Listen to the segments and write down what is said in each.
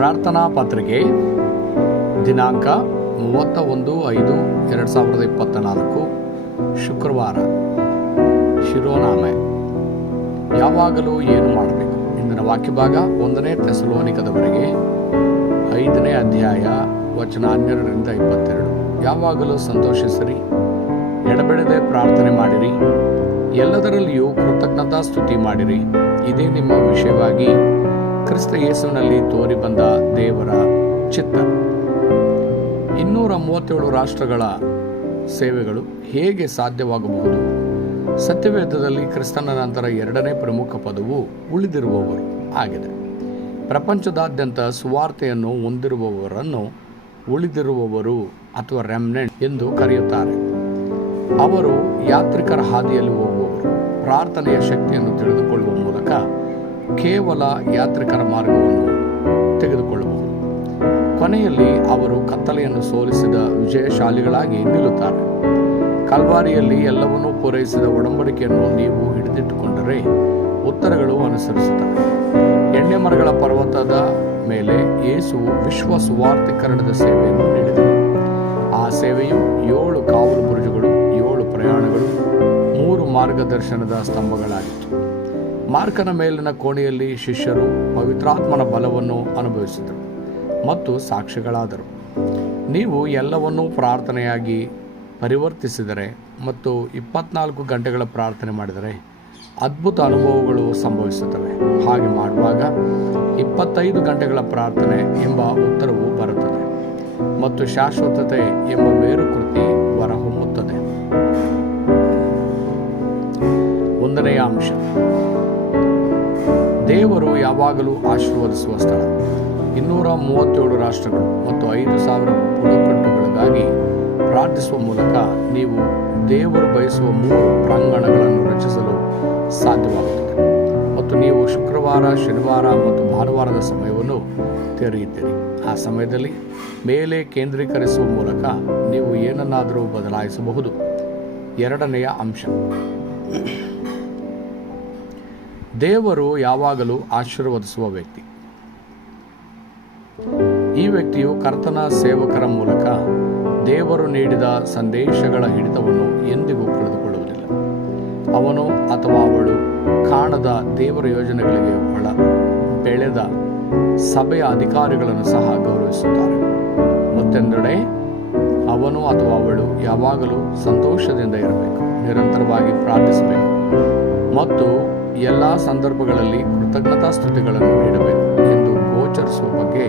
ಪ್ರಾರ್ಥನಾ ಪತ್ರಿಕೆ, ದಿನಾಂಕ ಮೂವತ್ತ ಒಂದು ಐದು ಎರಡು ಸಾವಿರದ ಇಪ್ಪತ್ತ ನಾಲ್ಕು ಶುಕ್ರವಾರ. ಶಿರೋನಾಮೆ. ಯಾವಾಗಲೂ ಏನು ಮಾಡಬೇಕು? ಇಂದಿನ ವಾಕ್ಯಭಾಗ ಒಂದನೇ ತೆಸಲೋನಿಕದವರೆಗೆ ಐದನೇ ಅಧ್ಯಾಯ, ವಚನ ಹನ್ನೆರಡರಿಂದ ಇಪ್ಪತ್ತೆರಡು. ಯಾವಾಗಲೂ ಸಂತೋಷಿಸಿರಿ, ಎಡಬಿಡದೆ ಪ್ರಾರ್ಥನೆ ಮಾಡಿರಿ, ಎಲ್ಲದರಲ್ಲಿಯೂ ಕೃತಜ್ಞತಾ ಸ್ತುತಿ ಮಾಡಿರಿ. ಇದೇ ನಿಮ್ಮ ವಿಷಯವಾಗಿ ಕ್ರಿಸ್ತ ಯೇಸುವಿನಲ್ಲಿ ತೋರಿ ಬಂದ ದೇವರ ಚಿತ್ತ ಇನ್ನೂರ ಮೂವತ್ತೇಳು ರಾಷ್ಟ್ರಗಳ ಸೇವೆಗಳು ಹೇಗೆ ಸಾಧ್ಯವಾಗಬಹುದು? ಸತ್ಯವೇದದಲ್ಲಿ ಕ್ರಿಸ್ತನ ನಂತರ ಎರಡನೇ ಪ್ರಮುಖ ಪದವು ಉಳಿದಿರುವವರು ಆಗಿದೆ. ಪ್ರಪಂಚದಾದ್ಯಂತ ಸುವಾರ್ತೆಯನ್ನು ಹೊಂದಿರುವವರನ್ನು ಉಳಿದಿರುವವರು ಅಥವಾ ರೆಮ್ನೆಂಟ್ ಎಂದು ಕರೆಯುತ್ತಾರೆ. ಅವರು ಯಾತ್ರಿಕರ ಹಾದಿಯಲ್ಲಿ ಹೋಗುವವರು, ಪ್ರಾರ್ಥನೆಯ ಶಕ್ತಿಯನ್ನು ತಿಳಿದುಕೊಳ್ಳುವ ಮೂಲಕ ಕೇವಲ ಯಾತ್ರಿಕರ ಮಾರ್ಗವನ್ನು ತೆಗೆದುಕೊಳ್ಳಬಹುದು. ಕೊನೆಯಲ್ಲಿ ಅವರು ಕತ್ತಲೆಯನ್ನು ಸೋಲಿಸಿದ ವಿಜಯಶಾಲಿಗಳಾಗಿ ನಿಲ್ಲುತ್ತಾರೆ. ಕಲ್ವಾರಿಯಲ್ಲಿ ಎಲ್ಲವನ್ನೂ ಪೂರೈಸಿದ ಒಡಂಬಡಿಕೆಯನ್ನು ನೀವು ಹಿಡಿದಿಟ್ಟುಕೊಂಡರೆ ಉತ್ತರಗಳು ಅನುಸರಿಸುತ್ತವೆ. ಎಣ್ಣೆ ಮರಗಳ ಪರ್ವತದ ಮೇಲೆ ಯೇಸು ವಿಶ್ವ ಸುವಾರ್ಥೀಕರಣದ ಸೇವೆಯನ್ನು ನೀಡಿದರು ಆ ಸೇವೆಯು ಏಳು ಕಾವಲು ಬುರುಜುಗಳು ಏಳು ಪ್ರಯಾಣಗಳು, ಮೂರು ಮಾರ್ಗದರ್ಶನದ ಸ್ತಂಭಗಳಾಗಿತ್ತು. ಮಾರ್ಕನ ಮೇಲಿನ ಕೋಣೆಯಲ್ಲಿ ಶಿಷ್ಯರು ಪವಿತ್ರಾತ್ಮನ ಬಲವನ್ನು ಅನುಭವಿಸಿದರು ಮತ್ತು ಸಾಕ್ಷಿಗಳಾದರು. ನೀವು ಎಲ್ಲವನ್ನೂ ಪ್ರಾರ್ಥನೆಯಾಗಿ ಪರಿವರ್ತಿಸಿದರೆ ಮತ್ತು ಇಪ್ಪತ್ನಾಲ್ಕು ಗಂಟೆಗಳ ಪ್ರಾರ್ಥನೆ ಮಾಡಿದರೆ ಅದ್ಭುತ ಅನುಭವಗಳು ಸಂಭವಿಸುತ್ತವೆ. ಹಾಗೆ ಮಾಡುವಾಗ ಇಪ್ಪತ್ತೈದು ಗಂಟೆಗಳ ಪ್ರಾರ್ಥನೆ ಎಂಬ ಉತ್ತರವು ಬರುತ್ತದೆ ಮತ್ತು ಶಾಶ್ವತತೆ ಎಂಬ ಮೇರುಕೃತಿ ಹೊರಹೊಮ್ಮುತ್ತದೆ. ಒಂದನೆಯ ಅಂಶ. ದೇವರು ಯಾವಾಗಲೂ ಆಶೀರ್ವದಿಸುವ ಸ್ಥಳ. ಇನ್ನೂರ ಮೂವತ್ತೇಳು ರಾಷ್ಟ್ರಗಳು ಮತ್ತು ಐದು ಸಾವಿರ ಬುಡಕಟ್ಟುಗಳಿಗಾಗಿ ಪ್ರಾರ್ಥಿಸುವ ಮೂಲಕ ನೀವು ದೇವರು ಬಯಸುವ ಮೂರು ಪ್ರಾಂಗಣಗಳನ್ನು ರಚಿಸಲು ಸಾಧ್ಯವಾಗುತ್ತದೆ. ಮತ್ತು ನೀವು ಶುಕ್ರವಾರ, ಶನಿವಾರ ಮತ್ತು ಭಾನುವಾರದ ಸಮಯವನ್ನು ತೆರೆಯುತ್ತೀರಿ. ಆ ಸಮಯದಲ್ಲಿ ಮೇಲೆ ಕೇಂದ್ರೀಕರಿಸುವ ಮೂಲಕ ನೀವು ಏನನ್ನಾದರೂ ಬದಲಾಯಿಸಬಹುದು. ಎರಡನೆಯ ಅಂಶ. ದೇವರು ಯಾವಾಗಲೂ ಆಶೀರ್ವದಿಸುವ ವ್ಯಕ್ತಿ. ಈ ವ್ಯಕ್ತಿಯು ಕರ್ತನ ಸೇವಕರ ಮೂಲಕ ದೇವರು ನೀಡಿದ ಸಂದೇಶಗಳ ಹಿಡಿತವನ್ನು ಎಂದಿಗೂ ಕಳೆದುಕೊಳ್ಳುವುದಿಲ್ಲ. ಅವನು ಅಥವಾ ಅವಳು ಕಾಣದ ದೇವರ ಯೋಜನೆಗಳಿಗೆ ಒಳ ಬೆಳೆದ ಸಭೆಯ ಅಧಿಕಾರಿಗಳನ್ನು ಸಹ ಗೌರವಿಸುತ್ತಾರೆ. ಮತ್ತೊಂದೆಡೆ ಅವನು ಅಥವಾ ಅವಳು ಯಾವಾಗಲೂ ಸಂತೋಷದಿಂದ ಇರಬೇಕು, ನಿರಂತರವಾಗಿ ಪ್ರಾರ್ಥಿಸಬೇಕು. ಮತ್ತು ಎಲ್ಲ ಸಂದರ್ಭಗಳಲ್ಲಿ ಕೃತಜ್ಞತಾ ಸ್ತುತಿಗಳನ್ನು ನೀಡಬೇಕು ಎಂದು ಗೋಚರಿಸುವ ಬಗ್ಗೆ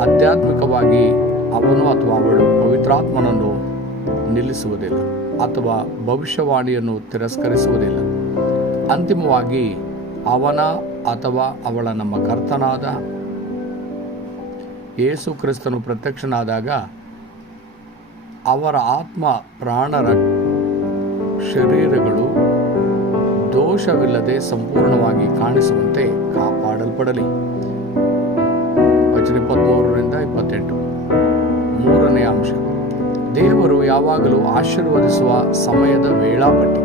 ಆಧ್ಯಾತ್ಮಿಕವಾಗಿ ಅವನು ಅಥವಾ ಅವಳು ಪವಿತ್ರಾತ್ಮನನ್ನು ನಿಲ್ಲಿಸುವುದಿಲ್ಲ ಅಥವಾ ಭವಿಷ್ಯವಾಣಿಯನ್ನು ತಿರಸ್ಕರಿಸುವುದಿಲ್ಲ. ಅಂತಿಮವಾಗಿ ಅವನ ಅಥವಾ ಅವಳ ನಮ್ಮ ಕರ್ತನಾದ ಯೇಸು ಕ್ರಿಸ್ತನು ಪ್ರತ್ಯಕ್ಷನಾದಾಗ ಅವರ ಆತ್ಮ ಪ್ರಾಣರ ಶರೀರಗಳು ದೋಷವಿಲ್ಲದೆ ಸಂಪೂರ್ಣವಾಗಿ ಕಾಣಿಸುವಂತೆ ಕಾಪಾಡಲ್ಪಡಲಿ. ವಚನ ಇಪ್ಪತ್ತ್ಮೂರರಿಂದ ಇಪ್ಪತ್ತೆಂಟು. ಮೂರನೇ ಅಂಶ. ದೇವರು ಯಾವಾಗಲೂ ಆಶೀರ್ವದಿಸುವ ಸಮಯದ ವೇಳಾಪಟ್ಟಿ.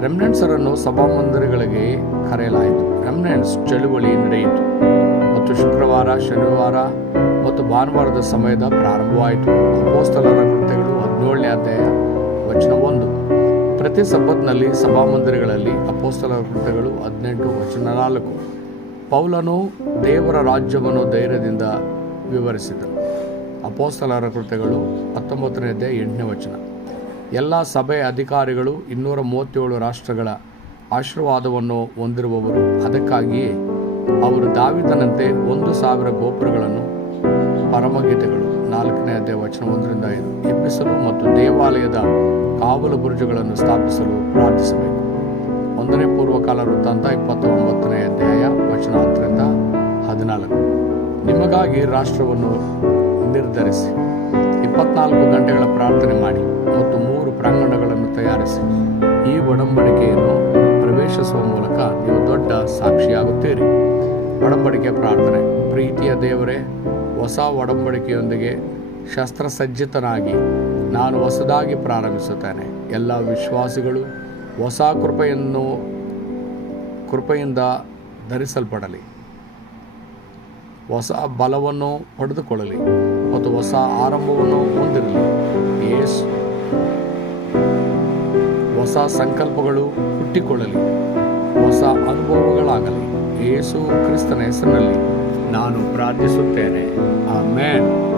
ರೆಮ್ನೆಂಟ್ಸರನ್ನು ಸಭಾಮಂದಿರಗಳಿಗೆ ಕರೆಯಲಾಯಿತು. ರೆಮ್ನೆಂಟ್ಸ್ ಚಳುವಳಿ ನಡೆಯಿತು. ಮತ್ತು ಶುಕ್ರವಾರ, ಶನಿವಾರ ಮತ್ತು ಭಾನುವಾರದ ಸಮಯದ ಪ್ರಾರಂಭವಾಯಿತು. ಅಪೋಸ್ತಲರ ಕೃತ್ಯಗಳು ಹದಿನೇಳನೇ ಅಧ್ಯಾಯ. ಪ್ರತಿ ಸಬ್ಬತ್ನಲ್ಲಿ ಸಭಾಮಂದಿರಗಳಲ್ಲಿ ಅಪೋಸ್ತಲ ಕೃತ್ಯಗಳು ಹದಿನೆಂಟು ವಚನ ನಾಲ್ಕು. ಪೌಲನು ದೇವರ ರಾಜ್ಯವನ್ನು ಧೈರ್ಯದಿಂದ ವಿವರಿಸಿದನು. ಅಪೋಸ್ತಲರ ಕೃತ್ಯಗಳು ಹತ್ತೊಂಬತ್ತನೇದೇ ಎಂಟನೇ ವಚನ. ಎಲ್ಲ ಸಭೆ ಅಧಿಕಾರಿಗಳು ಇನ್ನೂರ ಮೂವತ್ತೇಳು ರಾಷ್ಟ್ರಗಳ ಆಶೀರ್ವಾದವನ್ನು ಹೊಂದಿರುವವರು, ಅದಕ್ಕಾಗಿಯೇ ಅವರು ದಾವಿದನಂತೆ ಒಂದು ಸಾವಿರ ಗೋಪುರಗಳನ್ನು, ಪರಮಗೀತೆಗಳು. ನಾಲ್ಕನೇ ಅಧ್ಯಾಯ ವಚನ ಒಂದರಿಂದ ಐದು. ಎಬ್ಬಿಸಲು ಮತ್ತು ದೇವಾಲಯದ ಕಾವಲು ಬುರುಜುಗಳನ್ನು ಸ್ಥಾಪಿಸಲು ಪ್ರಾರ್ಥಿಸಬೇಕು. ಒಂದನೇ ಪೂರ್ವಕಾಲ ವೃತ್ತಾಂತ ಇಪ್ಪತ್ತ ಒಂಬತ್ತನೇ ಅಧ್ಯಾಯ ವಚನ ಹತ್ತರಿಂದ ಹದಿನಾಲ್ಕು. ನಿಮಗಾಗಿ ರಾಷ್ಟ್ರವನ್ನು ನಿರ್ಧರಿಸಿ. ಇಪ್ಪತ್ನಾಲ್ಕು ಗಂಟೆಗಳ ಪ್ರಾರ್ಥನೆ ಮಾಡಿ ಮತ್ತು ಮೂರು ಪ್ರಾಂಗಣಗಳನ್ನು ತಯಾರಿಸಿ. ಈ ಒಡಂಬಡಿಕೆಯನ್ನು ಪ್ರವೇಶಿಸುವ ಮೂಲಕ ನೀವು ದೊಡ್ಡ ಸಾಕ್ಷಿಯಾಗುತ್ತೀರಿ. ಒಡಂಬಡಿಕೆ ಪ್ರಾರ್ಥನೆ. ಪ್ರೀತಿಯ ದೇವರೇ ಹೊಸ ಒಡಂಬಡಿಕೆಯೊಂದಿಗೆ ಶಸ್ತ್ರಸಜ್ಜಿತನಾಗಿ ನಾನು ಹೊಸದಾಗಿ ಪ್ರಾರಂಭಿಸುತ್ತೇನೆ. ಎಲ್ಲ ವಿಶ್ವಾಸಿಗಳು ಹೊಸ ಕೃಪೆಯನ್ನು ಕೃಪೆಯಿಂದ ಧರಿಸಲ್ಪಡಲಿ. ಹೊಸ ಬಲವನ್ನು ಪಡೆದುಕೊಳ್ಳಲಿ ಮತ್ತು ಹೊಸ ಆರಂಭವನ್ನು ಹೊಂದಿರಲಿ. ಯೇಸು, ಹೊಸ ಸಂಕಲ್ಪಗಳು ಹುಟ್ಟಿಕೊಳ್ಳಲಿ. ಹೊಸ ಅನುಭವಗಳಾಗಲಿ. ಯೇಸು ಕ್ರಿಸ್ತನ ಹೆಸರಿನಲ್ಲಿ. ನಾನು ಪ್ರಾರ್ಥಿಸುತ್ತೇನೆ. ಆಮೇನ್.